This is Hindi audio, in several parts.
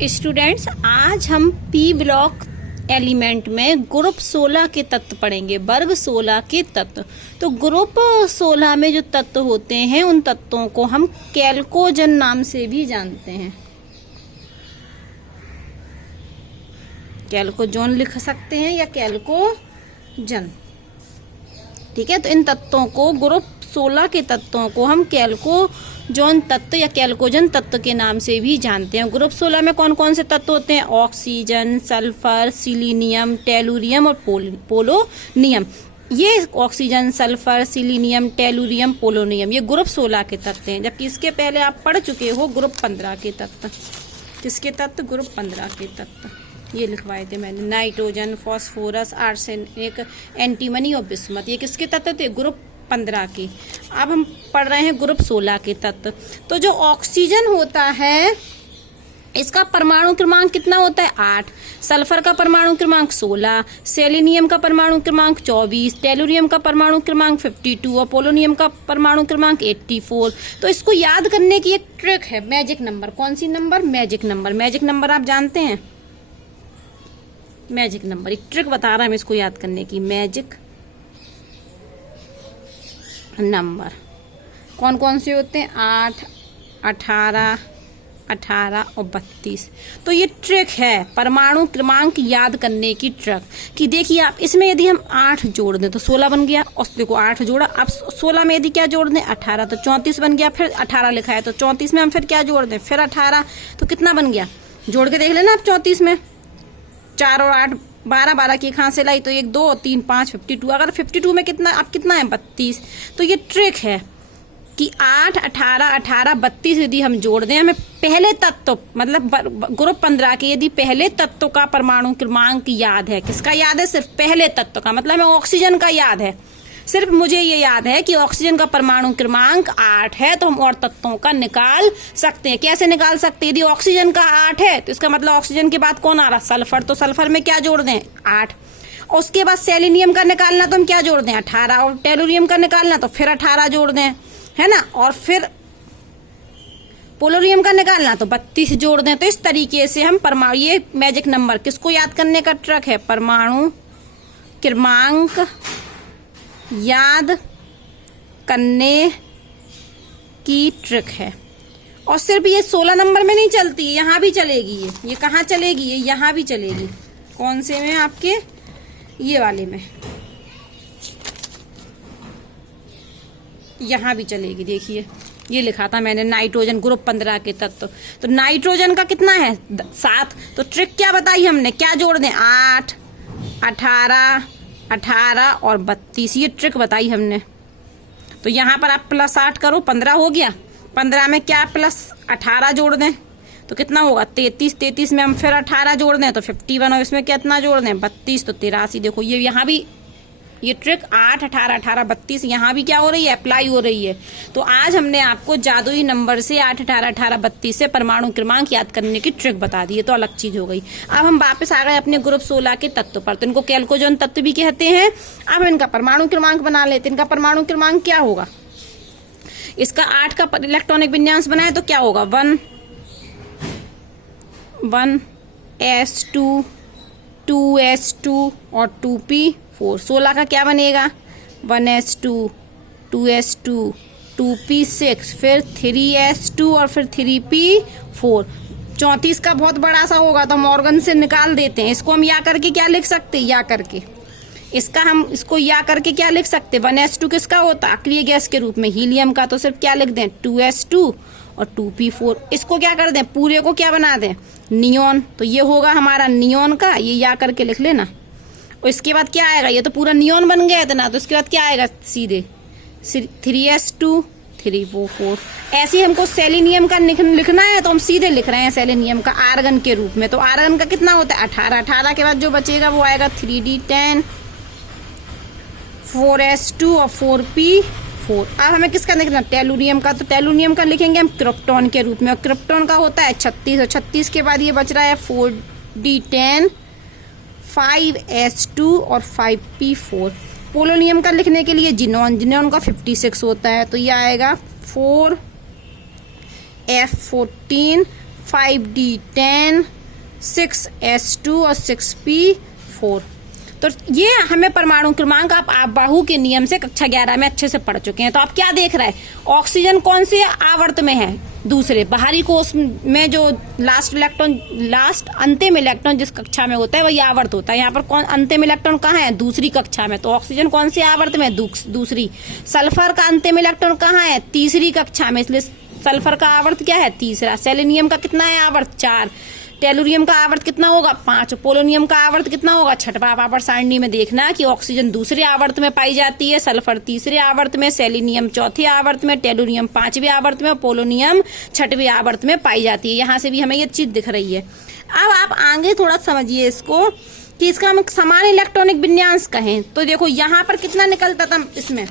स्टूडेंट्स, आज हम पी ब्लॉक एलिमेंट में ग्रुप 16 के तत्व पढ़ेंगे। वर्ग 16 के तत्व। तो ग्रुप 16 में जो तत्व होते हैं उन तत्वों को हम कैल्कोजन नाम से भी जानते हैं। कैल्कोजोन लिख सकते हैं या कैल्कोजन। ठीक है, तो इन तत्वों को ग्रुप 16 के तत्वों को हम कैल्कोजोन तत्व या कैल्कोजन तत्व के नाम से भी जानते हैं। ग्रुप 16 में कौन कौन से तत्व होते हैं? ऑक्सीजन, सल्फर, सिलीनियम, टेलुरियम और पोलोनियम। ये oxygen, sulphur, selenium, tellurium, polonium ये ग्रुप 16 के तत्व हैं। जबकि इसके पहले आप पढ़ चुके हो ग्रुप 15 के तत्व। किसके तत्व? ग्रुप 15 के तत्व। ये लिखवाए थे मैंने। नाइट्रोजन, फास्फोरस, आर्सेनिक, एंटीमनी और बिस्मथ। ये किसके तत्व थे? ग्रुप 15 के। अब हम पढ़ रहे हैं ग्रुप 16 के तत्व। तो जो ऑक्सीजन होता है इसका परमाणु क्रमांक कितना होता है? 8। सल्फर का परमाणु क्रमांक 16, सेलेनियम का परमाणु क्रमांक 24, टेलुरियम का परमाणु क्रमांक 52 और पोलोनियम का परमाणु क्रमांक 84। तो इसको याद करने की एक ट्रिक है, मैजिक नंबर। कौन सी number? Magic number. Magic number आप जानते हैं? मैजिक नंबर एक ट्रिक बता रहा है मैं इसको याद करने की। मैजिक नंबर कौन कौन से होते हैं? 8, 18, 18 और 32। तो ये ट्रिक है परमाणु क्रमांक याद करने की ट्रिक कि देखिए आप इसमें यदि हम 8 जोड़ दें तो 16 बन गया। और देखो 8 जोड़ा, अब 16 में यदि क्या जोड़ दें? 18 तो 34 बन गया। फिर 18 लिखा है तो 34 में हम फिर क्या जोड़ दें? फिर 18 तो कितना बन गया? जोड़ के देख लेना आप। 34 में 4 और 8 12, 12 की कहाँ से लाई? तो 1 2 3 5 52। अगर 52 में कितना अब कितना है? 32। तो ये ट्रिक है कि 8, 18, 18, 32 यदि हम जोड़ दें, हमें पहले तत्व मतलब ग्रुप 15 के यदि पहले तत्व का परमाणु क्रमांक याद है। किसका याद है? सिर्फ पहले तत्व का। मतलब हमें ऑक्सीजन का याद है। सिर्फ मुझे ये याद है कि ऑक्सीजन का परमाणु क्रमांक 8 है, तो हम और तत्वों का निकाल सकते हैं। कैसे निकाल सकते हैं? यदि ऑक्सीजन का 8 है तो इसका मतलब ऑक्सीजन के बाद कौन आ रहा? सल्फर। तो सल्फर में क्या जोड़ दें? 8। और उसके बाद सेलेनियम का निकालना तो हम क्या जोड़ दें? 18। और टेलुरियम का निकालना तो फिर 18 जोड़ दें, है ना। और फिर पोलोनियम का निकालना तो 32 जोड़ दें। तो इस तरीके से हम परमाणु, ये मैजिक नंबर किसको याद करने का ट्रिक है? परमाणु क्रमांक याद करने की ट्रिक है। और सिर्फ ये 16 नंबर में नहीं चलती, यहाँ भी चलेगी। ये कहाँ चलेगी? ये यहाँ भी चलेगी। कौन से में? आपके ये वाले में यहाँ भी चलेगी। देखिए ये लिखा था मैंने, नाइट्रोजन ग्रुप 15 के तत्व। तो नाइट्रोजन का कितना है? 7। तो ट्रिक क्या बताई हमने? क्या जोड़ दें? 8, 18, 18 और 32। ये ट्रिक बताई हमने। तो यहाँ पर आप +8 करो, 15 हो गया। 15 में क्या +18 जोड़ दें तो कितना होगा? 33। 33 में हम फिर 18 जोड़ दें तो 51। और इसमें कितना जोड़ दें? 32। तो 83। देखो ये यहाँ भी ये ट्रिक 8, 18, 18, 32 यहाँ भी क्या हो रही है? अप्लाई हो रही है। तो आज हमने आपको जादुई नंबर से 8, 18, 18, 32 से परमाणु क्रमांक याद करने की ट्रिक बता दी है। तो अलग चीज हो गई। अब हम वापस आ गए अपने ग्रुप 16 के तत्व पर। तो इनको कैल्कोजन तत्व भी कहते हैं। अब इनका परमाणु क्रमांक बना लेते हैं। इनका परमाणु क्रमांक क्या होगा? इसका 8 का इलेक्ट्रॉनिक विन्यास बनाए तो क्या होगा? 1s2 2s2 और 2p4। 16 का क्या बनेगा? 1s2 2s2 2p6 फिर 3s2 और फिर 3p4। 34 का बहुत बड़ा सा होगा तो हम ऑर्गन से निकाल देते हैं। इसको हम या करके क्या लिख सकते हैं? या करके इसका हम इसको या करके क्या लिख सकते हैं? 1s2 किसका होता? अक्रिय गैस के रूप में हीलियम का। तो सिर्फ क्या लिख दें? 2s2 और 2p4। इसको क्या कर दें? पूरे को क्या बना दें? नियोन। तो ये होगा हमारा नियोन का। ये या करके लिख लेना। और इसके बाद क्या आएगा? ये तो पूरा नियोन बन गया था ना। तो इसके बाद क्या आएगा? सीधे 3s2 3p4। ऐसे ही हमको सेलेनियम का लिखना है तो हम सीधे लिख रहे हैं सेलेनियम का आर्गन के रूप में। तो आर्गन का कितना होता है? 18। 18 के बाद जो बचेगा वो आएगा 3d10 4s2 और 4p4। अब हमें किसका लिखना? टेलुरियम का। तो टेलुरियम का लिखेंगे हम क्रिप्टॉन के रूप में। और क्रिप्टॉन का होता है 36। और 36 के बाद ये बच रहा है 4d10 5s2 और 5p4। पोलोनियम का लिखने के लिए जिनोन। जिनोन का 56 होता है। तो ये आएगा 4f14 5d10, 6s2 और 6p4। तो ये हमें परमाणु क्रमांक आप बाहु के नियम से कक्षा 11 में अच्छे से पढ़ चुके हैं। तो आप क्या देख रहे हैं, ऑक्सीजन कौन से आवर्त में है, दूसरे बाहरी कोश में जो लास्ट अंतिम इलेक्ट्रॉन जिस कक्षा में होता है वही आवर्त होता है। यहाँ पर कौन अंतिम इलेक्ट्रॉन कहाँ है, दूसरी कक्षा में। तो ऑक्सीजन कौन से आवर्त में, दूसरी। सल्फर का अंतिम इलेक्ट्रॉन कहाँ है, तीसरी कक्षा में, इसलिए सल्फर का आवर्त क्या है, तीसरा। सेलेनियम का कितना है आवर्त, 4। टेलुरियम का आवर्त कितना होगा, 5। पोलोनियम का आवर्त कितना होगा, 6वां। आवर्त सारणी में देखना कि ऑक्सीजन दूसरे आवर्त में पाई जाती है, सल्फर तीसरे आवर्त में, सेलेनियम चौथे आवर्त में, टेलुरियम 5वें आवर्त में, पोलोनियम 6वें आवर्त में पाई जाती है। यहाँ से भी हमें ये चीज दिख रही है। अब आप आगे थोड़ा समझिए इसको कि इसका हम समान इलेक्ट्रॉनिक विन्यास कहें तो देखो यहाँ पर कितना निकलता था इसमें,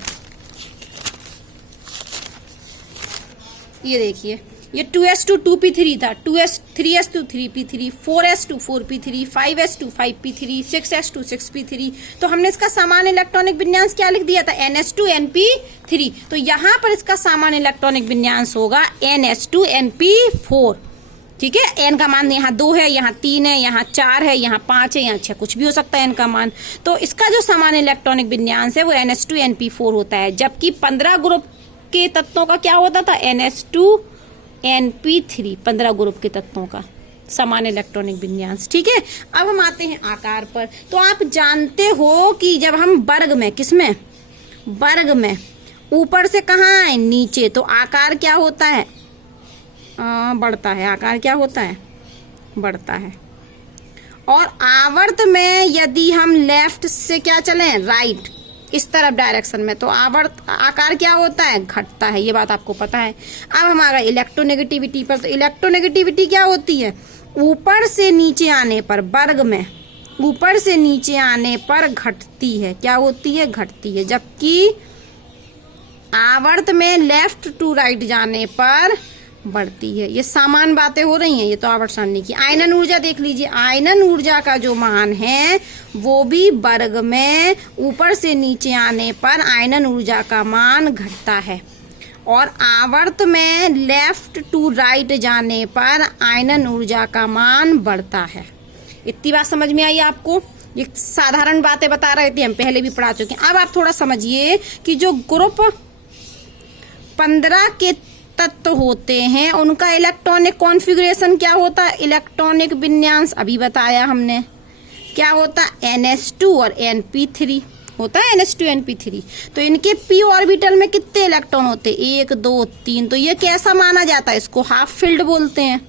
ये देखिए ये 2s2 2p3 था, 3s2 3p3, 4s2 4p3, 5s2 5p3, 6s2 6p3। तो हमने इसका सामान्य इलेक्ट्रॉनिक विन्यास क्या लिख दिया था, ns2 np3। तो यहाँ पर इसका सामान्य इलेक्ट्रॉनिक विन्यास होगा ns2 np4। ठीक है, n का मान यहाँ 2 है, यहाँ 3 है, यहाँ 4 है, यहाँ 5 है, यहाँ 6, कुछ भी हो सकता है n का मान। तो इसका जो सामान्य इलेक्ट्रॉनिक विन्यास है वो ns2 np4 होता है। जबकि 15 ग्रुप के तत्वों का क्या होता था, ns2 np3, 15 ग्रुप के तत्वों का समान इलेक्ट्रॉनिक विन्यास। ठीक है, अब हम आते हैं आकार पर। तो आप जानते हो कि जब हम वर्ग में, किसमें, वर्ग में ऊपर से कहाँ आए, नीचे, तो आकार क्या होता है, बढ़ता है। आकार क्या होता है, बढ़ता है। और आवर्त में यदि हम लेफ्ट से क्या चलें, राइट, इस तरफ डायरेक्शन में, तो आवर्त आकार क्या होता है, घटता है। ये बात आपको पता है। अब हम आ गए इलेक्ट्रोनेगेटिविटी पर। तो इलेक्ट्रोनेगेटिविटी क्या होती है, ऊपर से नीचे आने पर, वर्ग में ऊपर से नीचे आने पर घटती है। क्या होती है, घटती है। जबकि आवर्त में लेफ्ट टू राइट जाने पर बढ़ती है। ये सामान्य बातें हो रही हैं, ये तो आवर्त सारणी की। आयनन ऊर्जा देख लीजिए, आयनन ऊर्जा का जो मान है वो भी वर्ग में ऊपर से नीचे आने पर आयनन ऊर्जा का मान घटता है। और आवर्त में लेफ्ट टू राइट जाने पर आयनन ऊर्जा का मान बढ़ता है। इतनी बात समझ में आई आपको? ये साधारण बातें बता रहे थे, हम पहले भी पढ़ा चुके हैं। अब आप थोड़ा समझिए कि जो ग्रुप 15 के तत्व होते हैं उनका इलेक्ट्रॉनिक कॉन्फ़िगरेशन क्या होता है, इलेक्ट्रॉनिक विन्यास अभी बताया हमने। क्या होता है, ns2 और np3 होता है, ns2 np3। तो इनके p ऑर्बिटल में कितने इलेक्ट्रॉन होते हैं, 1 2 3। तो ये कैसा माना जाता है, इसको हाफ फिल्ड बोलते हैं।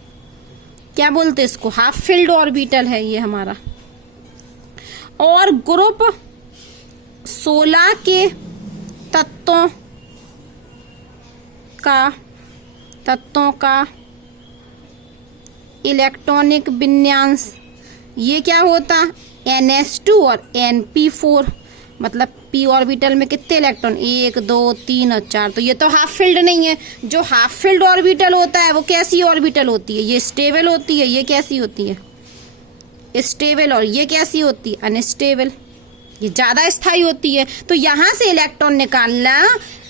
क्या बोलते हैं इसको, हाफ फिल्ड ऑर्बिटल है ये हमारा। और ग्रुप 16 के तत्वों का इलेक्ट्रॉनिक विन्यास ये क्या होता, ns2 और np4। मतलब p ऑर्बिटल में कितने इलेक्ट्रॉन, 1 2 3 और 4। तो ये तो हाफ फिल्ड नहीं है। जो हाफ फिल्ड ऑर्बिटल होता है वो कैसी ऑर्बिटल होती है, ये स्टेबल होती है। ये कैसी होती है, स्टेबल। और ये कैसी होती है, अनस्टेबल। ये ज्यादा स्थायी होती है। तो यहाँ से इलेक्ट्रॉन निकालना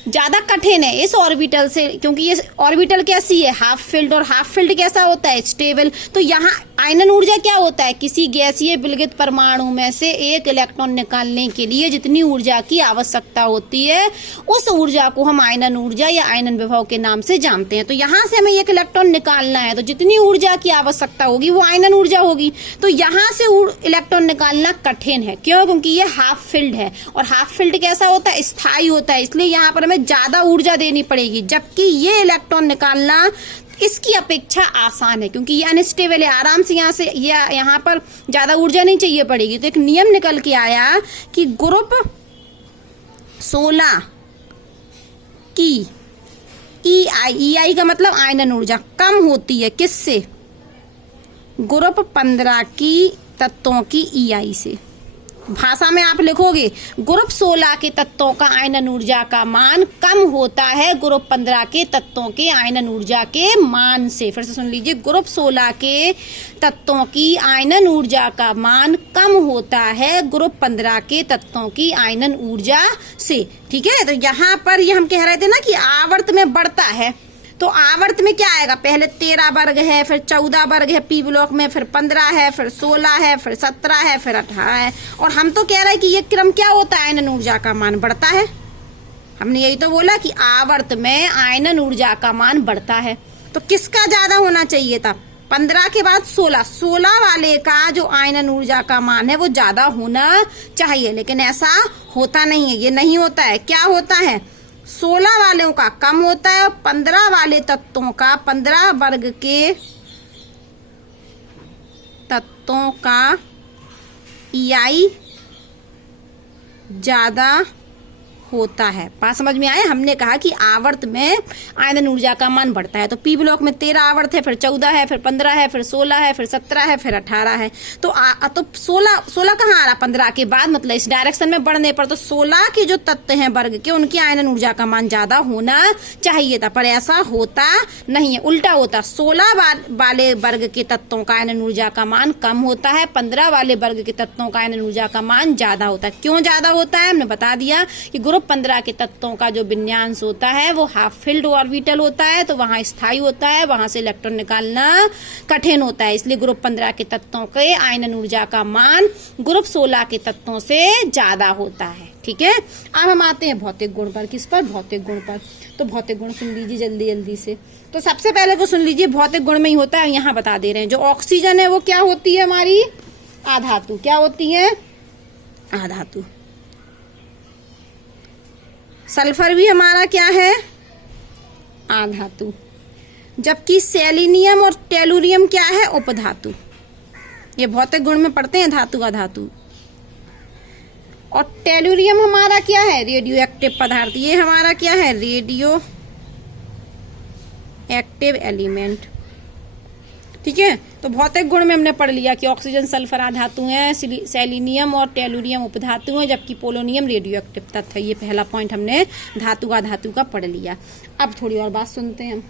ज्यादा कठिन है इस ऑर्बिटल से, क्योंकि ये ऑर्बिटल कैसी है, हाफ फिल्ड। और हाफ फिल्ड कैसा होता है, स्टेबल। तो यहाँ आयनन ऊर्जा क्या होता है, किसी गैसीय विलगित परमाणु में से एक इलेक्ट्रॉन निकालने के लिए जितनी ऊर्जा की आवश्यकता होती है उस ऊर्जा को हम आयनन ऊर्जा या आयनन विभव के नाम से जानते हैं। तो यहाँ से हमें एक इलेक्ट्रॉन निकालना है तो जितनी ऊर्जा की आवश्यकता होगी वो आयनन ऊर्जा होगी। तो यहाँ से इलेक्ट्रॉन निकालना कठिन है। क्यों, क्योंकि ये हाफ फिल्ड है। और हाफ फिल्ड कैसा होता है, स्थायी होता है। इसलिए यहाँ पर हमें ज्यादा ऊर्जा देनी पड़ेगी। जबकि ये इलेक्ट्रॉन निकालना इसकी अपेक्षा आसान है, क्योंकि ये अनस्टेबल है। आराम से यहाँ पर ज्यादा ऊर्जा नहीं चाहिए पड़ेगी। तो एक नियम निकल के आया कि ग्रुप 16 की EI का मतलब आयनन ऊर्जा कम होती है किससे, ग्रुप 15 की तत्वों की EI से। भाषा में आप लिखोगे ग्रुप 16 के तत्वों का आयनन ऊर्जा का मान कम होता है ग्रुप 15 के तत्वों के आयनन ऊर्जा के मान से। फिर से सुन लीजिए, ग्रुप 16 के तत्वों की आयनन ऊर्जा का मान कम होता है ग्रुप 15 के तत्वों की आयनन ऊर्जा से। ठीक है, तो यहाँ पर ये हम कह रहे थे ना कि आवर्त में बढ़ता है। तो आवर्त में क्या आएगा, पहले 13 वर्ग है, फिर 14 वर्ग है पी ब्लॉक में, फिर 15 है, फिर 16 है, फिर 17 है, फिर 18 है। और हम तो कह रहे हैं कि ये क्रम क्या होता है, आयनन ऊर्जा का मान बढ़ता है। हमने यही तो बोला कि आवर्त में आयनन ऊर्जा का मान बढ़ता है। तो किसका ज्यादा होना चाहिए था, 15 के बाद 16 वाले का जो आयनन ऊर्जा का मान है वो ज्यादा होना चाहिए, लेकिन ऐसा होता नहीं है, ये नहीं होता है। क्या होता है, 16 वालों का कम होता है और 15 वाले तत्वों का, 15 वर्ग के तत्वों का EI ज्यादा होता है। बात समझ में आया। हमने कहा कि आवर्त में आयनन ऊर्जा का मान बढ़ता है। तो पी ब्लॉक में 13 आवर्त है, फिर 14 है, फिर 15 है, फिर 16 है, फिर 17 है, फिर 18 है। तो 16 कहाँ आ रहा, 15 के बाद, मतलब इस डायरेक्शन में बढ़ने पर। तो 16 के जो तत्व हैं वर्ग के, उनकी आयनन ऊर्जा का मान ज्यादा होना चाहिए था, पर ऐसा होता नहीं है, उल्टा होता। 16 वाले वर्ग के तत्वों का आयनन ऊर्जा का मान कम होता है, 15 वाले वर्ग के तत्वों का आयनन ऊर्जा का मान ज्यादा होता है। क्यों ज्यादा होता है, हमने बता दिया कि ग्रुप 15 के तत्वों का जो विन्यास होता है वो हाफ फिल्ड ऑर्बिटल होता है, तो वहां स्थायी होता है, वहां से इलेक्ट्रॉन निकालना कठिन होता है। इसलिए ग्रुप 15 के तत्वों के आयनन ऊर्जा का मान ग्रुप 16 के तत्वों से ज्यादा होता है। ठीक है, अब हम आते हैं भौतिक गुण पर। किस पर, भौतिक गुण पर। तो भौतिक गुण सुन लीजिए जल्दी जल्दी से। तो सबसे पहले तो सुन लीजिए, भौतिक गुण में ही होता है, यहाँ बता दे रहे हैं। जो ऑक्सीजन है वो क्या होती है, हमारी आधातु। क्या होती है, आधातु। सल्फर भी हमारा क्या है, आधातु। जबकि सेलिनियम और टेलुरियम क्या है, उपधातु। ये भौतिक गुण में पढ़ते हैं, धातु अधातु। और टेलुरियम हमारा क्या है, रेडियो एक्टिव पदार्थ। ये हमारा क्या है, रेडियो एक्टिव एलिमेंट। ठीक है, तो भौतिक गुण में हमने पढ़ लिया कि ऑक्सीजन सल्फर आधातु है, सेलिनियम और टेलुरियम उपधातु है, जबकि पोलोनियम रेडियो एक्टिव तत्व है। ये पहला पॉइंट हमने धातु आधातु का पढ़ लिया। अब थोड़ी और बात सुनते हैं हम।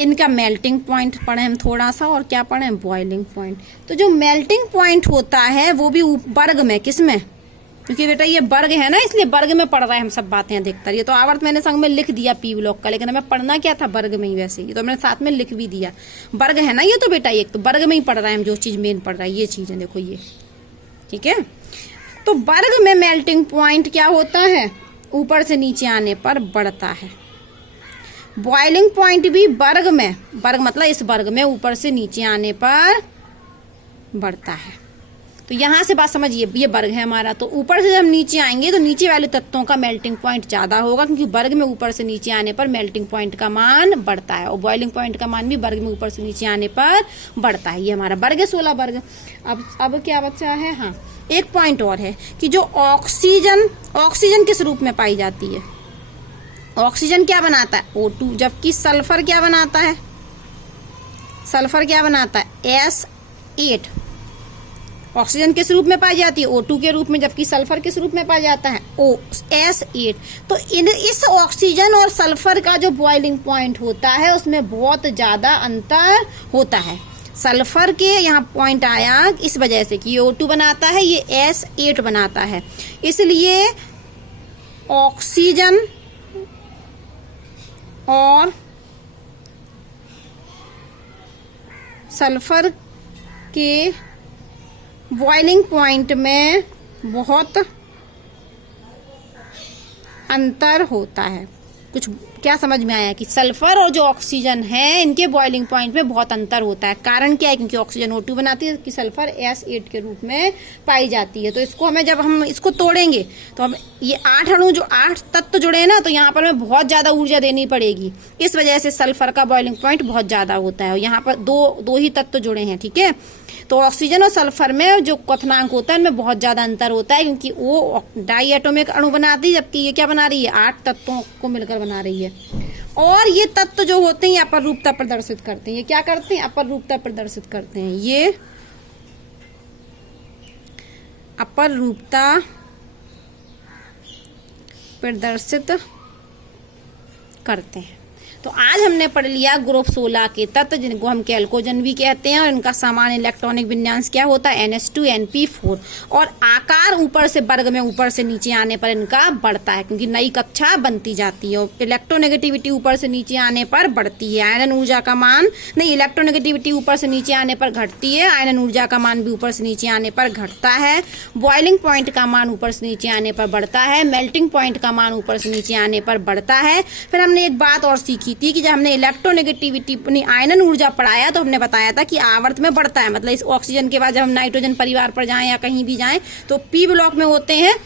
इनका मेल्टिंग पॉइंट पढ़े हम थोड़ा सा, और क्या पढ़े, बॉइलिंग पॉइंट। तो जो मेल्टिंग पॉइंट होता है वो भी वर्ग में, किसमें, क्योंकि बेटा ये वर्ग है ना, इसलिए वर्ग में पढ़ रहा है हम सब बातें अधिकतर। ये तो आवर्त मैंने संग में लिख दिया पी ब्लॉक का, लेकिन हमें पढ़ना क्या था, वर्ग में ही। वैसे ये तो मैंने साथ में लिख भी दिया, वर्ग है ना ये तो बेटा, एक तो वर्ग में ही पढ़ रहा है हम, जो चीज मेन पढ़ रहा है ये चीज है, देखो ये। ठीक है, तो वर्ग में मेल्टिंग पॉइंट क्या होता है, ऊपर से नीचे आने पर बढ़ता है। बॉइलिंग पॉइंट भी वर्ग में, वर्ग मतलब इस वर्ग में ऊपर से नीचे आने पर बढ़ता है। तो यहां से बात समझिए, ये वर्ग है हमारा, तो ऊपर से जब हम नीचे आएंगे तो नीचे वाले तत्वों का मेल्टिंग पॉइंट ज्यादा होगा, क्योंकि वर्ग में ऊपर से नीचे आने पर मेल्टिंग पॉइंट का मान बढ़ता है, और बॉइलिंग पॉइंट का मान भी वर्ग में ऊपर से नीचे आने पर बढ़ता है। ये हमारा वर्ग है, 16 वर्ग। अब क्या बचा है, हाँ एक पॉइंट और है कि जो ऑक्सीजन किस रूप में पाई जाती है, ऑक्सीजन क्या बनाता है, O2, जबकि सल्फर क्या बनाता है, सल्फर क्या बनाता है, S8। ऑक्सीजन किस रूप में पाई जाती है, O2 के रूप में, जबकि सल्फर किस रूप में पाया जाता है, S8। तो इस ऑक्सीजन और सल्फर का जो बॉइलिंग पॉइंट होता है उसमें बहुत ज्यादा अंतर होता है। सल्फर के यहाँ पॉइंट आया इस वजह से कि O2 बनाता है, ये S8 बनाता है, इसलिए ऑक्सीजन और सल्फर के बॉइलिंग पॉइंट में बहुत अंतर होता है। कुछ क्या समझ में आया कि सल्फर और जो ऑक्सीजन है इनके बॉइलिंग पॉइंट में बहुत अंतर होता है। कारण क्या है, क्योंकि ऑक्सीजन O2 बनाती है कि सल्फर S8 के रूप में पाई जाती है। तो इसको हमें, जब हम इसको तोड़ेंगे तो हम ये 8 अणु, जो 8 तत्व जुड़े हैं ना, तो यहाँ पर हमें बहुत ज्यादा ऊर्जा देनी पड़ेगी। इस वजह से सल्फर का बॉइलिंग पॉइंट बहुत ज्यादा होता है, और यहाँ पर दो ही तत्व जुड़े हैं। ठीक है, तो ऑक्सीजन और सल्फर में जो क्वथनांक होता है इनमें बहुत ज्यादा अंतर होता है, क्योंकि वो डाई एटॉमिक अणु बनाती है, जबकि ये क्या बना रही है, 8 तत्वों को मिलकर बना रही है। और ये तत्व जो होते हैं अपर रूपता प्रदर्शित करते हैं। ये क्या करते हैं, अपर रूपता प्रदर्शित करते हैं। ये अपर रूपता प्रदर्शित करते हैं। तो आज हमने पढ़ लिया ग्रुप 16 के तत्व, जिनको हम कैल्कोजन भी कहते हैं, और इनका सामान्य इलेक्ट्रॉनिक विन्यास क्या होता है, NH2 और आकार ऊपर से वर्ग में ऊपर से नीचे आने पर इनका बढ़ता है, क्योंकि नई कक्षा बनती जाती है। और इलेक्ट्रोनेगेटिविटी ऊपर से नीचे आने पर बढ़ती है, आयरन ऊर्जा का मान नहीं, इलेक्ट्रोनेगेटिविटी ऊपर से नीचे आने पर घटती है, आयरन ऊर्जा का मान भी ऊपर से नीचे आने पर घटता है। बॉइलिंग पॉइंट का मान ऊपर से नीचे आने पर बढ़ता है, मेल्टिंग पॉइंट का मान ऊपर से नीचे आने पर बढ़ता है। फिर हमने एक बात और सीखी थी कि जब हमने इलेक्ट्रोनेगेटिविटी अपनी आयरन ऊर्जा पढ़ाया तो हमने बताया था कि आवर्त में बढ़ता है, मतलब इस ऑक्सीजन के बाद जब हम नाइट्रोजन परिवार पर जाएं या कहीं भी जाएं तो पी ब्लॉक में होते हैं